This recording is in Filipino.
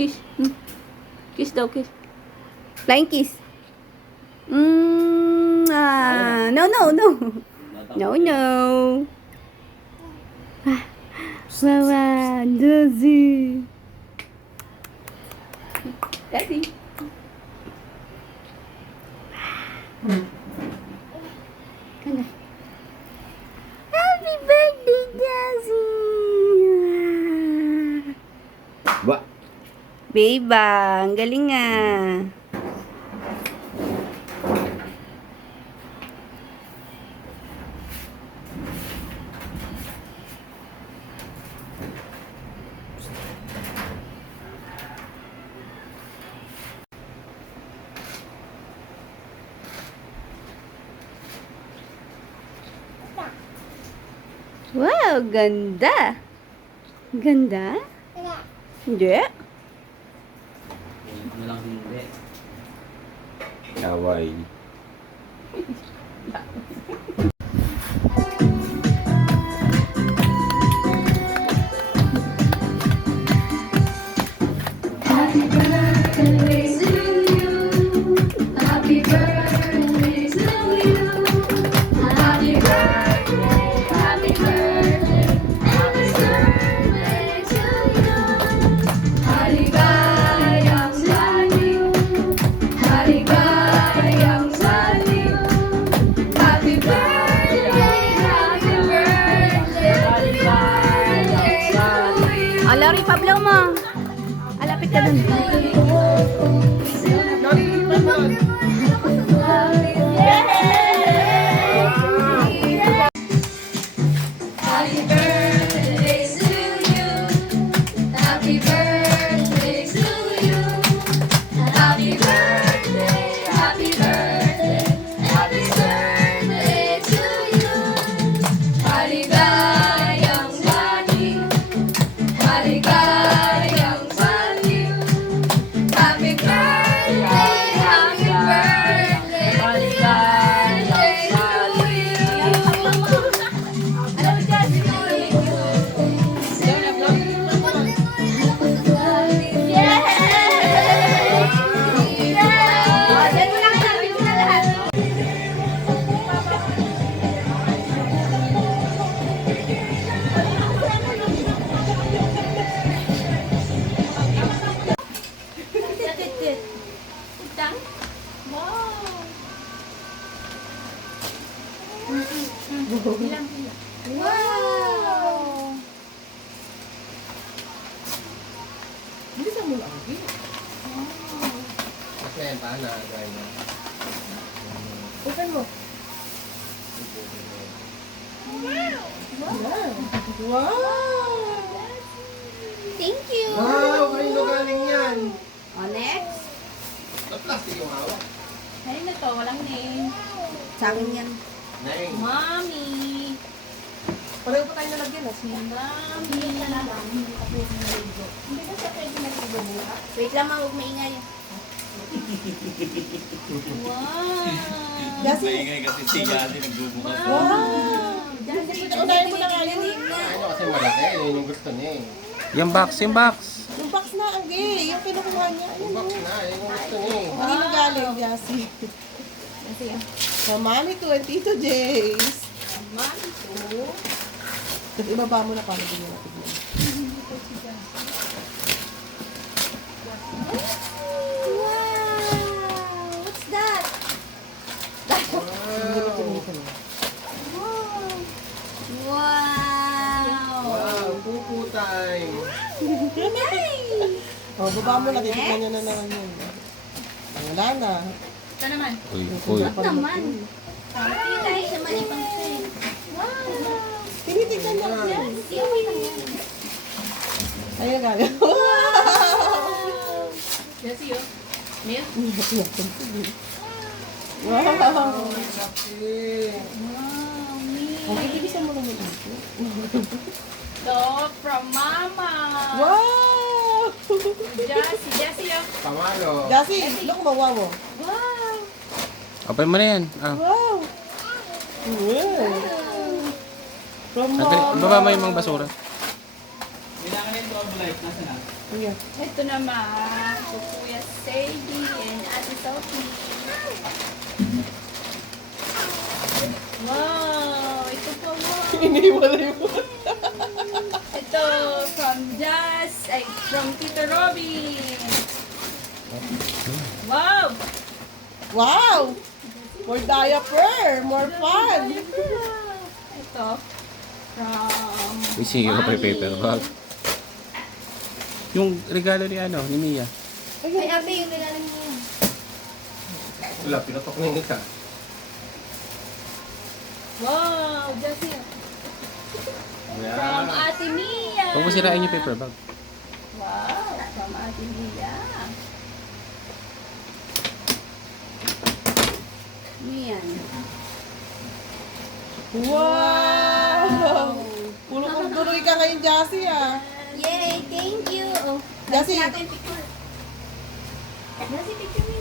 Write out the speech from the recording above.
Kiss. Kiss daw, kiss. Flying kiss. No, no, no. No, no. Wawa, Daisy. Daddy. Kana. Happy birthday, Daisy. Ba? Beba, ang galing nga. Wow, ganda. Ganda? Hindi. Walang hindi. Kawaii. Happy birthday to you. Happy birthday to you. Happy birthday, happy birthday, happy birthday to you. Haligayang saliw, haligayang saliw. Happy birthday, happy birthday, haligayang saliw. Lori, Pablo mo. Alapit ka dun. Happy birthday to you. Happy birthday to you. Happy birthday, happy birthday, happy birthday to you. Haligayang saliw, haligayang saliw. Happy birthday, happy birthday, haligayang Wow! Bilisan mo lang, okay? Kasi yan, paano? Gaya na. Open mo. Wow! Thank you! Wow! Kanino galing yan? O, next. Sa plastic yung hawak. Ano na to? Walang name. Sa akin yan. Neng. Mommy! Pareho pa tayo nalagyan, ah. Mommy! Hindi ba siya pwede nagbubuha? Wait lang, huwag maingay. Wow! Maingay kasi si Yadi nagbubukas. Wow! Unahin mo na nga yun. Ano kasi malaki? Yun yung gusto niya eh. Yung box, yung box. Yung box na, ang gay. Yung kinukuha niya. Yung box na, yun yung gusto niya eh. Hindi na galing, Yasi. Sa Mami 22 Jays. Mommy to. Tapos ibaba mo na para din natin. Oh, baba mo na. Titignan niya na naman yun. Wala na. Ito naman. Uy, uy. Naman. Hindi tayo sa malibang siya. Wow. Tinitignan niya kasi. Yes, okay lang yan. Ayun nga. Yes, you. Milk. Wow. Wow, milk. Okay, bilisan mo naman ito. So, from Mama. Wow! Jessie, oh. Pamalo. Jasi, look mo, wow mo. Wow. Open mo na yan. Ah. Wow! Wow! From Ate, baba mo yung mga basura. Ayan. Ito naman, po Kuya Sadie and Ate Sophie. Wow, ito po wow. Iniwalay mo. Ito from from Tito Robin. Wow. Wow! More diaper! More fun! Ito from Uy, sige ka pa yung paper bag. Yung regalo ni ni Mia. Ay, Ate, yung nilalang niya. Wala, pinatok na yung isa. Wow, Jessie. From Ate Mia. Huwag mo sirain yung paper bag. Wow, from Ate Mia. Mian. Wow! Puro kong tuloy ka ngayon, Jasi, ah. Yay, thank you. Oh, Jasi, natin picture. Jesse, picture mo.